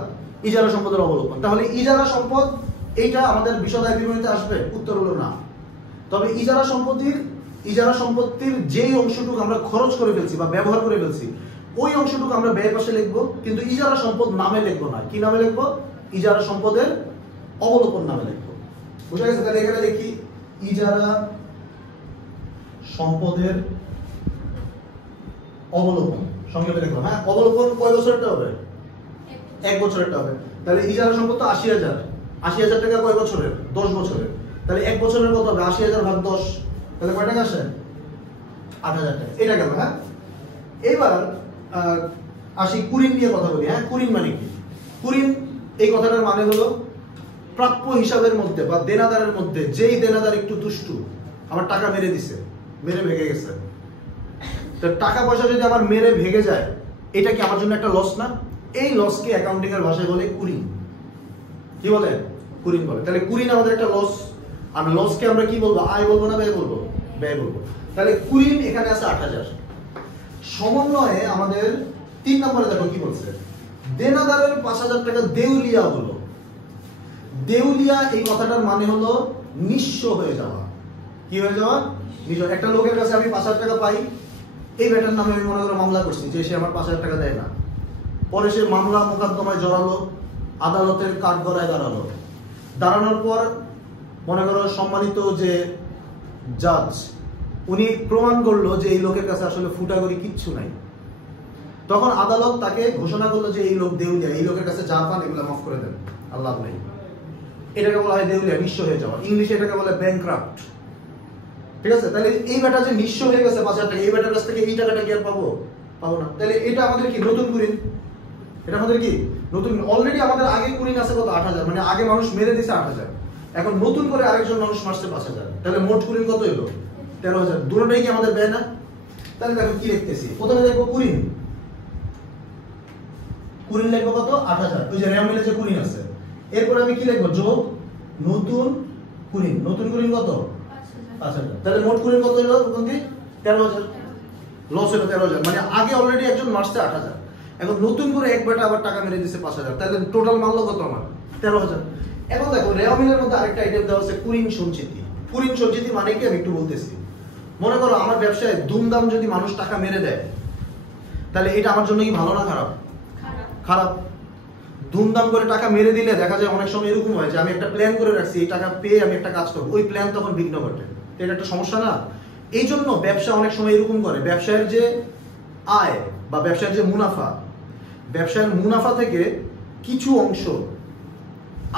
ইজারা সম্পদের অবলোপন। তাহলে ইজারা সম্পদ এইটা আমাদের বিশদায় বিবরণীতে আসবে? উত্তর হলো না। তবে ইজারা সম্পত্তির যেই অংশটুকু আমরা খরচ করে ফেলছি বা ব্যবহার করে ফেলছি, ওই অংশটুকু আমরা ব্যয়ের পাশে লিখবো, কিন্তু ইজারা সম্পদ নামে লিখবো না। কি নামে লিখবো? ইজারা সম্পদের অবলোপন নামে লিখবো। বুঝা গেছে? তাহলে এখানে দেখি ইজারা সম্পদের অবলোপন সংক্ষেপে লিখলাম। হ্যাঁ, অবলোপন কয় বছরেরটা হবে? 1 বছরেরটা হবে। তাহলে ইজারা সম্পদ তো 80,000, 80,000 টাকা কয় বছরের? 10 বছরের। তাহলে 1 বছরের কত হবে? 80,000 ভাগ 10, তাহলে কয় টাকা আসে? 8,000 টাকা। এটা গেল। হ্যাঁ, এবার আসি কুরিন নিয়ে কথা বলি। হ্যাঁ, কুরিন মানে কি? কুরিন এই কথাটার মানে হলো প্রাপ্য হিসাবের মধ্যে বা দেনাদারের মধ্যে যেই দেনাদার একটু দুষ্টু, আমার টাকা মেরে দিছে, মেরে ভেঙে গেছে, তো টাকা পয়সা যদি আমার মেরে ভেঙে যায়, এটা কি আমার জন্য একটা লস না? এই লসকে অ্যাকাউন্টিং এর ভাষায় বলে কুরিন। কি বলে? কুরিন বলে। তাহলে কুরিন আমাদের একটা লস, আর লসকে আমরা কি বলবো? আয় বলবো না ব্যয় বলবো? ব্যয় বলবো। তাহলে কুরিন এখানে আছে 8,000। সমন্বয়ে আমাদের 3 নম্বরে দেখো কি বলছে, দেনাদারের 5,000 টাকা দেউলিয়া হলো। দেউলিয়া এই কথাটার মানে হলো নিঃস্ব হয়ে যাওয়া। কি হয়ে যাওয়া? নিঃস্ব। একটা লোকের কাছে আমি 5,000 টাকা পাই, এই ব্যাটার নামে আমি মনে করো মামলা করছি যে সে আমার 5,000 টাকা দেয় না। পরে সে মামলা মোকদ্দমায় জড়ালো, আদালতের কাঠগড়ায় দাঁড়ালো। দাঁড়ানোর পর মনে করো সম্মানিত যে জাজ, উনি প্রমাণ করলো যে এই লোকের কাছে আসলে ফুটাকড়ি কিচ্ছু নাই। তখন আদালত তাকে ঘোষণা করলো যে এই লোক দেউলিয়া, এই লোকের কাছে যা পান এগুলো মাফ করে দেন, আল্লাহ নেই। এটাকে বলা হয় দেউলিয়া, নিঃস্ব হয়ে যাওয়া। ইংলিশে এটাকে বলে ব্যাংক্রাফট। ঠিক আছে? তাহলে এই ব্যাটা যে নিঃস্ব হয়ে গেছে 5,000 টাকা, এই ব্যাটার কাছ থেকে এই টাকাটা কি আর পাবো? পাবো না। তাহলে এটা আমাদের কি নতুন কুরিন? এটা আমাদের কি নতুন? অলরেডি আমাদের আগে কুরিন আছে কত? 8,000, মানে আগে মানুষ মেরে দিছে 8,000, এখন নতুন করে আরেকজন মানুষ মারছে 5,000, তাহলে মোট কুরিন কত হলো? 13,000। দুটোটাই কি আমাদের ব্যয় না? তাহলে দেখো কি লিখতেছি, প্রথমে দেখবো কুরিন। কুরিন লিখবো কত 8000, ওই যে রেও মিলে যে কুরিন আছে। এরপর আমি কি লিখবো যোগ নতুন কুরিন, নতুন কুরিন কত 5000। তাহলে মোট কুরিন কত হলো বন্ধু 13000, লস হলো 13000, মানে আগে অলরেডি একজন মারছে 8000, এখন নতুন করে এক বেটা আবার টাকা মেরে দিছে 5000, তাহলে টোটাল মারলো কত আমার 13000। এখন দেখো রেও মিলের মধ্যে আরেকটা আইটেম দেওয়া আছে কুরিন সঞ্চিতি। কুরিন সঞ্চিতি মানে কি আমি একটু বলতেছি। মনে করো আমার ব্যবসায় দুমদাম যদি মানুষ টাকা মেরে দেয়, তাহলে এটা আমার জন্য কি ভালো না খারাপ? খারাপ। দুমদাম করে টাকা মেরে দিলে দেখা যায় অনেক সময় এরকম হয় যে আমি একটা প্ল্যান করে রাখছি, এই টাকা পেয়ে আমি একটা কাজ করবো, ওই প্ল্যান তখন বিঘ্ন ঘটে, এটা একটা সমস্যা না? এই জন্য ব্যবসা অনেক সময় এরকম করে, ব্যবসায়ের যে আয় বা ব্যবসায়ের যে মুনাফা, ব্যবসায়ের মুনাফা থেকে কিছু অংশ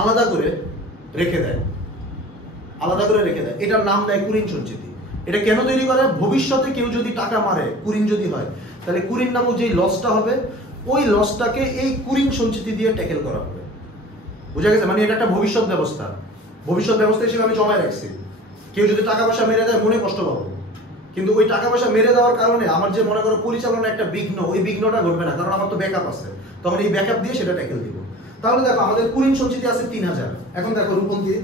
আলাদা করে রেখে দেয়, আলাদা করে রেখে দেয়, এটার নাম দেয় কুরিন সঞ্চিতি। এটা কেন তৈরি করে? ভবিষ্যতে কেউ যদি টাকা মারে, কুরিন যদি হয়, তাহলে কুরিন নামক যেই লসটা হবে, ওই লসটাকে এই কুরিন সঞ্চিতি দিয়ে ট্যাকেল করা হবে। বুঝা গেছে? মানে এটা একটা ভবিষ্যৎ ব্যবস্থা, ভবিষ্যৎ ব্যবস্থা হিসেবে আমি জমায় রাখছি। কেউ যদি টাকা পয়সা মেরে দেয় মনে কষ্ট পাবো, কিন্তু ওই টাকা পয়সা মেরে দেওয়ার কারণে আমার যে মনে করো পরিচালনা একটা বিঘ্ন, ওই বিঘ্নটা ঘটবে না, কারণ আমার তো ব্যাকআপ আছে, তখন এই ব্যাকআপ দিয়ে সেটা ট্যাকেল দিব। তাহলে দেখো আমাদের কুরিন সঞ্চিতি আছে 3000। এখন দেখো রূপন্তী,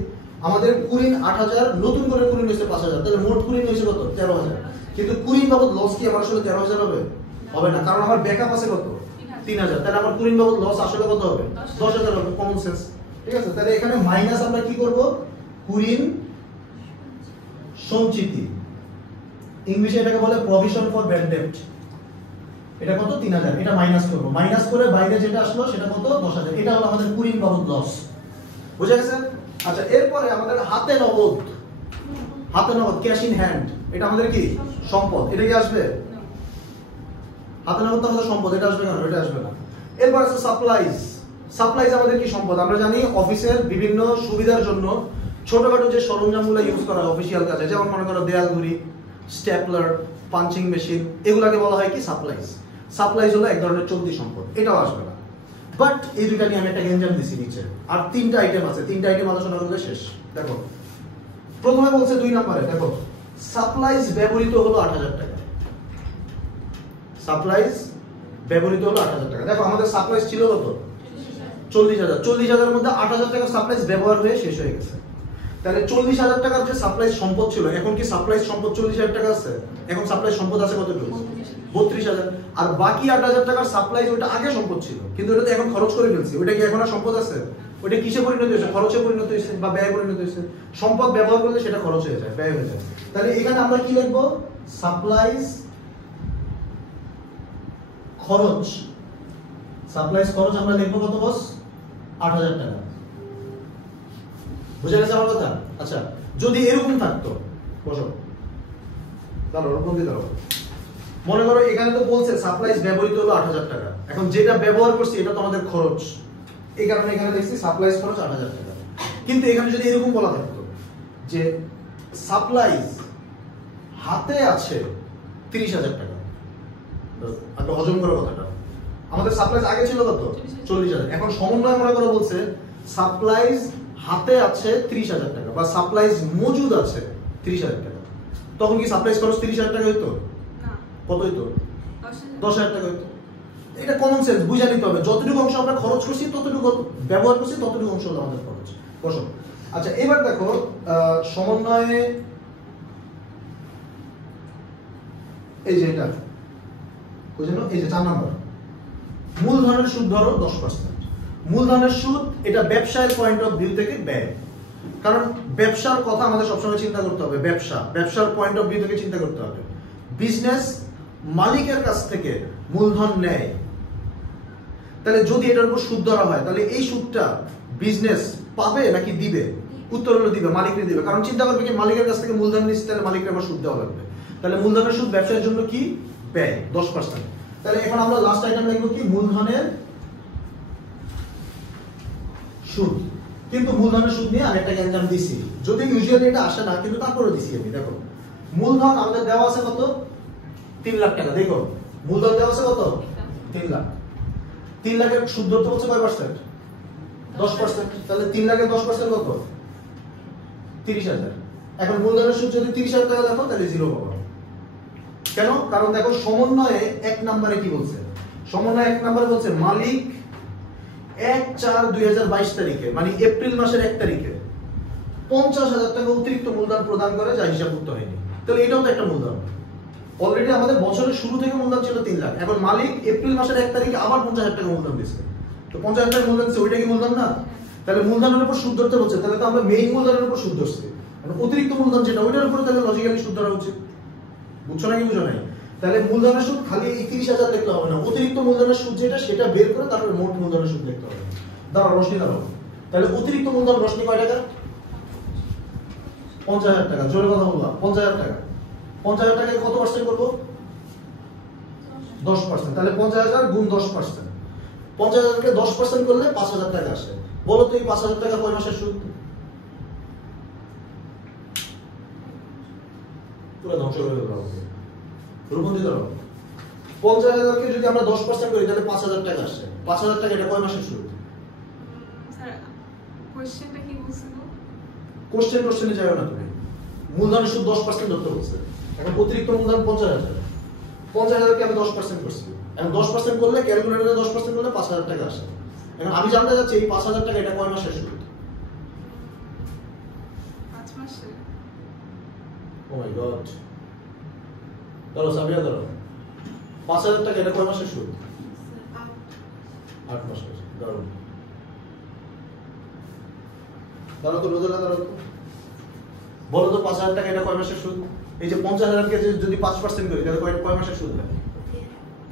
আমাদের কুরিন 8000, নতুন করে কুরিন হয়েছে 5000, তাহলে মোট কুরিন হয়েছে কত 13000। কিন্তু কুরিন বাবদ লস কি আমার আসলে 13000 হবে? হবে না, কারণ আমার ব্যাকআপ আছে কত 3000, তাহলে আমার কুরিন বাবদ লস আসলে কত হবে 10000 হবে। কমন সেন্স, ঠিক আছে? তাহলে এখানে মাইনাস আমরা কি করব, কুরিন সঞ্চিতি, ইংলিশে এটাকে বলে প্রভিশন ফর ব্যাড ডেট। এটা কত 3000, এটা মাইনাস করব, মাইনাস করে বাইরে যেটা আসলো সেটা কত 10000, এটা হলো আমাদের কুরিন বাবদ লস। বুঝা গেছে? আচ্ছা, এরপরে আমাদের হাতে নগদ, হাতে নগদ ক্যাশ ইন হ্যান্ড, এটা আমাদের কি সম্পদ, এটা কি আসবে? হাতে নগদ তো আমাদের সম্পদ, এটা আসবে কেন? এটা আসবে না। এরপর আছে সাপ্লাইজ। সাপ্লাইজ আমাদের কি সম্পদ? আমরা জানি অফিসের বিভিন্ন সুবিধার জন্য ছোটখাটো যে সরঞ্জামগুলো ইউজ করা হয় অফিসিয়াল কাজে, যেমন মনে করো দেয়াল ঘড়ি, স্ট্যাপলার, পাঞ্চিং মেশিন, এগুলাকে বলা হয় কি সাপ্লাইজ। সাপ্লাইজ হলো এক ধরনের চলতি সম্পদ, এটাও আসবে না। বাট এই দুইটা নিয়ে আমি একটা গেঞ্জাম দিছি নিচে, আর তিনটা আইটেম আছে, তিনটা আইটেম আলোচনা করলে শেষ। দেখো প্রথমে বলছে 2 নম্বরে, দেখো সাপ্লাইজ ব্যবহৃত হলো 8000 টাকা, সাপ্লাইজ ব্যবহৃত হলো 8000 টাকা। দেখো আমাদের সাপ্লাইজ ছিল কত 40000, 40000 এর মধ্যে 8000 টাকা সাপ্লাইজ ব্যবহার হয়ে শেষ হয়ে গেছে। তাহলে 40000 টাকার যে সাপ্লাইজ সম্পদ ছিল, এখন কি সাপ্লাইজ সম্পদ 40000 টাকা আছে? এখন সাপ্লাইজ সম্পদ আছে কতটুকু 32000। আর বাকি 8000 টাকার সাপ্লাইজ ওটা আগে সম্পদ ছিল, কিন্তু ওটা তো এখন খরচ করে ফেলছি, ওটা কি এখন আর সম্পদ আছে? ওটা কিসে পরিণত হয়েছে? খরচে পরিণত হয়েছে বা ব্যয়ে পরিণত হয়েছে। সম্পদ ব্যবহার করলে সেটা খরচ হয়ে যায়, ব্যয় হয়ে যায়। তাহলে এখানে আমরা কি লিখবো, সাপ্লাইজ খরচ, সাপ্লাইজ খরচ আমরা লিখবো কত বস 8000 টাকা। বুঝা গেছে আমার কথা? আচ্ছা, যদি এরকম থাকতো, বসো দাঁড়াও, ওরকম দিয়ে দাঁড়াও, মনে করো এখানে তো বলছে সাপ্লাইজ ব্যবহৃত হলো 8000 টাকা, এখন যেটা ব্যবহার করছি এটা তো আমাদের খরচ, এই কারণে এখানে দেখছি সাপ্লাইজ খরচ 8000 টাকা। কিন্তু এখানে যদি এরকম বলা থাকতো যে সাপ্লাইজ হাতে আছে 30000 টাকা, আপনি হজম করো কথাটা, আমাদের সাপ্লাইজ আগে ছিল কত 40000, এখন সমন্বয় মনে করো বলছে সাপ্লাইজ হাতে আছে 30000 টাকা বা সাপ্লাইজ মজুদ আছে 30000 টাকা, তখন কি সাপ্লাইজ খরচ 30000 টাকা হইতো? কত হইতো? 10000 টাকা হইতো। এটা কমন সেন্স, বুঝে নিতে হবে, যতটুকু অংশ আমরা খরচ করছি ততটুকু ব্যবহার করছি ততটুকু অংশ হলো আমাদের খরচ। বসো। আচ্ছা, এবার দেখো সমন্বয়ে এই যে এটা বুঝলো, এই যে 4 নম্বর মূলধনের সুদ ধরো 10%। মূলধনের সুদ এটা ব্যবসায়ের পয়েন্ট অফ ভিউ থেকে ব্যয়, কারণ ব্যবসার কথা আমাদের সবসময় চিন্তা করতে হবে, ব্যবসার পয়েন্ট অফ ভিউ থেকে চিন্তা করতে হবে। বিজনেস মালিকের কাছ থেকে মূলধন নেয়, তাহলে যদি এটার উপর সুদ ধরা হয় তাহলে এই সুদটা বিজনেস পাবে নাকি দিবে? উত্তর হলো দিবে, মালিককে দিবে, কারণ চিন্তা করবে কি মালিকের কাছ থেকে মূলধন নিচ্ছে, তাহলে মালিকের আবার সুদ দেওয়া লাগবে, তাহলে মূলধনের সুদ ব্যবসায়ের জন্য কি ব্যয় 10%। তাহলে এখন আমরা লাস্ট আইটেম লিখব কি মূলধনের সুদ। কিন্তু মূলধনের সুদ নিয়ে আরেকটা গ্যাঞ্জাম দিছি, যদি ইউজুয়ালি এটা আসে না, কিন্তু তারপরে দিছি আমি। দেখো মূলধন আমাদের দেওয়া আছে কত 3 লাখ টাকা, দেখো মূলধন দেওয়া আছে কত 3 লাখ, 3 লাখের সুদ ধরতে হচ্ছে কয় পার্সেন্ট 10%, তাহলে 3 লাখের 10% কত 30000। এখন মূলধনের সুদ যদি 30000 টাকা দেখো তাহলে জিরো পাবো। কেন? কারণ দেখো সমন্বয়ে 1 নম্বরে কি বলছে, সমন্বয়ে 1 নম্বরে বলছে মালিক 1/4/2022 তারিখে মানে এপ্রিল মাসের 1 তারিখে 50,000 টাকা অতিরিক্ত মূলধন প্রদান করে যা হিসাবভুক্ত হয়নি। তাহলে এটাও তো একটা মূলধন। অলরেডি আমাদের বছরের শুরু থেকে মূলধন ছিল 3 লাখ, এখন মালিক এপ্রিল মাসের 1 তারিখে আবার 50,000 টাকা মূলধন দিচ্ছে। তো 50,000 টাকা মূলধন দিচ্ছে, ওইটা কি মূলধন না? তাহলে মূলধনের উপর সুদ ধরতে হচ্ছে, তাহলে তো আমরা মেইন মূলধনের উপর সুদ ধরছি, মানে অতিরিক্ত মূলধন যেটা ওইটার উপর তাহলে লজিক্যালি সুদ ধরা উচিত। বুঝছো নাকি বুঝো নাই? তাহলে মূলধনের সুদ খালি এই 30,000 দেখলে হবে না, অতিরিক্ত মূলধনের সুদ যেটা সেটা বের করে তারপরে মোট মূলধনের সুদ দেখতে হবে। দাঁড়াও রোশনি দাঁড়াও, তাহলে অতিরিক্ত মূলধন রোশনি কয় টাকা? 50,000 টাকা। জোরে কথা বললাম 50,000 টাকা। 50,000 টাকায় কত পার্সেন্ট করবো? 10%। তাহলে 50,000 গুণ 10%, 50,000 কে 10% করলে 5,000 টাকা আসে। বলো তো এই 5,000 টাকা কয় মাসের সুদ? পুরো ধ্বংস করে দেবো রূপন্দি ধরো। 50,000 কে যদি আমরা 10% করি তাহলে 5,000 টাকা আসে। 5,000 টাকা এটা কয় মাসের সুদ? স্যার কোশ্চেনটা কি বলছিল? কোশ্চেনে যাও না তুমি, মূলধনের সুদ 10% ধরতে হচ্ছে। এখন অতিরিক্ত মূলধন 50,000, 50,000 কে আমি 10% করছি, এখন 10% করলে ক্যালকুলেটরে 10% করলে 5,000 টাকা আসে। এখন আমি জানতে চাচ্ছি এই 5,000 টাকা এটা কয় মাসের সুদ? 5 মাসে। ও মাই গড, ধরো সাবিয়া ধরো 5,000 টাকা এটা কয় মাসের সুদ? 8 মাসের। ধরো ধরো তো রোজা ধরো তো, বলো তো 5,000 টাকা এটা কয় মাসের সুদ? এই যে 50,000 কে যদি 5% করি তাহলে কয় মাসের সুদ হবে?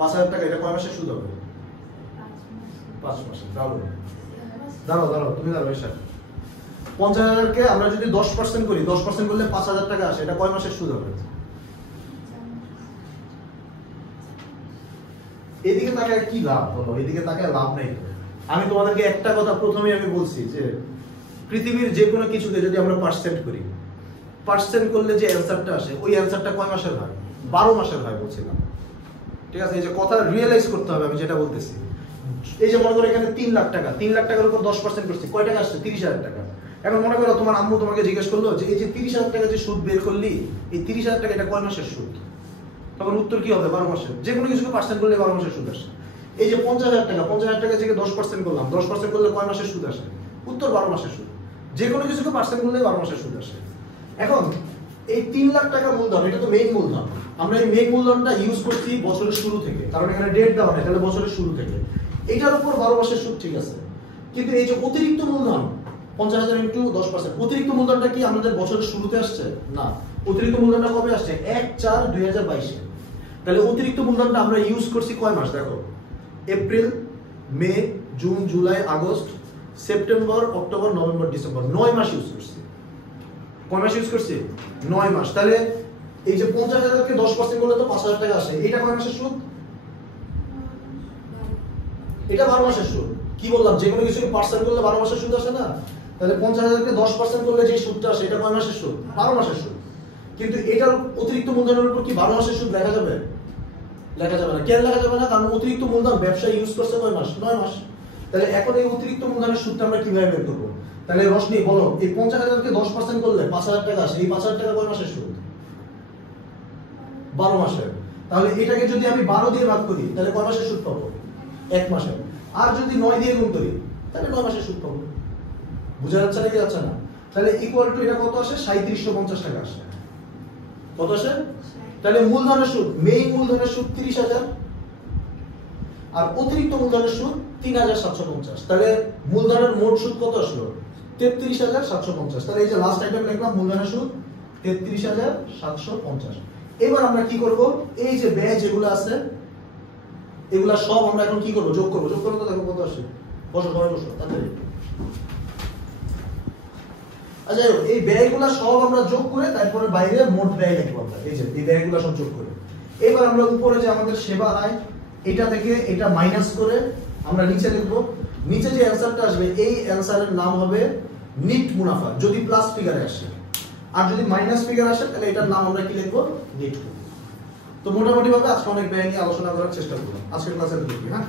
5,000 টাকা এটা কয় মাসের সুদ হবে? 5 মাসের। দাঁড়াও তুমি দাঁড়াও এসে 50,000 কে আমরা যদি 10% করি, 10% করলে 5,000 টাকা আসে, এটা কয় মাসের সুদ হবে? এদিকে তাকায় কি লাভ বলো? এদিকে তাকায় লাভ নেই। আমি তোমাদেরকে একটা কথা প্রথমেই আমি বলছি যে পৃথিবীর যে কোনো কিছুকে যদি আমরা পার্সেন্ট করি, পার্সেন্ট করলে যে অ্যানসারটা আসে ওই অ্যানসারটা কয় মাসের হয়? 12 মাসের হয় বলছিলাম। ঠিক আছে, এই যে কথা রিয়েলাইজ করতে হবে আমি যেটা বলতেছি। এই যে মনে করো এখানে 3 লাখ টাকা, 3 লাখ টাকার উপর 10% করছি, কয় টাকা আসছে? 30,000 টাকা। এখন মনে করো তোমার আম্মু তোমাকে জিজ্ঞেস করলো যে এই যে 30,000 টাকা যে সুদ বের করলি, এই 30,000 টাকা এটা কয় মাসের সুদ? তখন উত্তর কি হবে? 12 মাসের। যে কোনো কিছুকে পার্সেন্ট করলে 12 মাসের সুদ আসে। এই যে 50,000 টাকা, 50,000 টাকা থেকে 10% করলাম, 10% করলে কয় মাসের সুদ আসে? উত্তর 12 মাসের সুদ। যে কোনো কিছুকে পার্সেন্ট করলে 12 মাসের সুদ আসে। এখন এই 3 লাখ টাকা মূলধন, এটা তো মেইন মূলধন। আমরা এই মেইন মূলধনটা ইউজ করছি বছরের শুরু থেকে, কারণ এখানে ডেট দেওয়া নেই, তাহলে বছরের শুরু থেকে এটার উপর 12 মাসের সুদ, ঠিক আছে। কিন্তু এই যে অতিরিক্ত মূলধন 50,000 ইনটু 10%, অতিরিক্ত মূলধনটা কি আমাদের বছরের শুরুতে আসছে? না, অতিরিক্ত মূলধনটা কবে আসছে? 1/4/2022। তাহলে অতিরিক্ত মূলধনটা আমরা ইউজ করছি কয় মাস? দেখো, April, May, June, July, August, September, October, November, December, 9 মাস ইউজ করছি। কয় মাস ইউজ করছি? 9 মাস। তাহলে এই যে 50,000 কে 10% করলে তো 5,000 টাকা আসে, এটা কয় মাসের সুদ? এটা 12 মাসের সুদ। কি বললাম? যে কোনো কিছু পার্সেন্ট করলে 12 মাসের সুদ আসে না? তাহলে 50,000 কে 10% করলে যে সুদটা আসে এটা কয় মাসের সুদ? 12 মাসের সুদ। কিন্তু এটার অতিরিক্ত মূলধনের উপর কি 12 মাসের সুদ লেখা যাবে? লেখা যাবে না। কেন লেখা যাবে না? কারণ অতিরিক্ত মূলধন ব্যবসা ইউজ করছে কয় মাস? 9 মাস। তাহলে এখন এই অতিরিক্ত মূলধনের সুদটা আমরা কিভাবে বের করব? তাহলে রোশনি বলো, এই 50,000 কে 10% করলে 5,000 টাকা আসে, এই 5,000 টাকা কয় মাসের সুদ? 12 মাসের। তাহলে এটাকে যদি আমি 12 দিয়ে ভাগ করি তাহলে কয় মাসের সুদ পাবো? 1 মাসের। আর যদি 9 দিয়ে গুণ করি তাহলে 9 মাসের সুদ পাবো। বুঝা যাচ্ছে নাকি যাচ্ছে না? তাহলে ইকুয়াল টু এটা কত আসে? 3750 টাকা আসে। কত আসে? তাহলে মূলধনের সুদ, মেইন মূলধনের সুদ 30,000 আর অতিরিক্ত মূলধনের সুদ 3,750। তাহলে মূলধনের মোট সুদ কত আসলো? 33,750। তাহলে এই যে লাস্ট আইটেম লিখলাম মূলধনের সুদ 33,750। এবার আমরা কি করব? এই যে ব্যয় যেগুলো আছে এগুলা সব আমরা এখন কি করব? যোগ করব। যোগ করলে তো দেখো কত আসে। বসো সবাই বসো তাড়াতাড়ি। আচ্ছা, এই ব্যয়গুলো সব আমরা যোগ করে তারপরে বাইরে মোট ব্যয় লিখব আমরা। এই যে এই ব্যয়গুলো সব যোগ করে এবার আমরা উপরে যে আমাদের সেবা আয় এটা থেকে এটা মাইনাস করে আমরা নিচে লিখব। নিচে যে অ্যানসারটা আসবে এই অ্যানসারের নাম হবে নিট মুনাফা, যদি প্লাস ফিগারে আসে। আর যদি মাইনাস ফিগার আসে তাহলে এটার নাম আমরা কি লিখব? নিট। তো মোটামুটি ভাবে আজকে অনেক ব্যয় নিয়ে আলোচনা করার চেষ্টা করলাম। আজকের ক্লাসে দেখি, হ্যাঁ।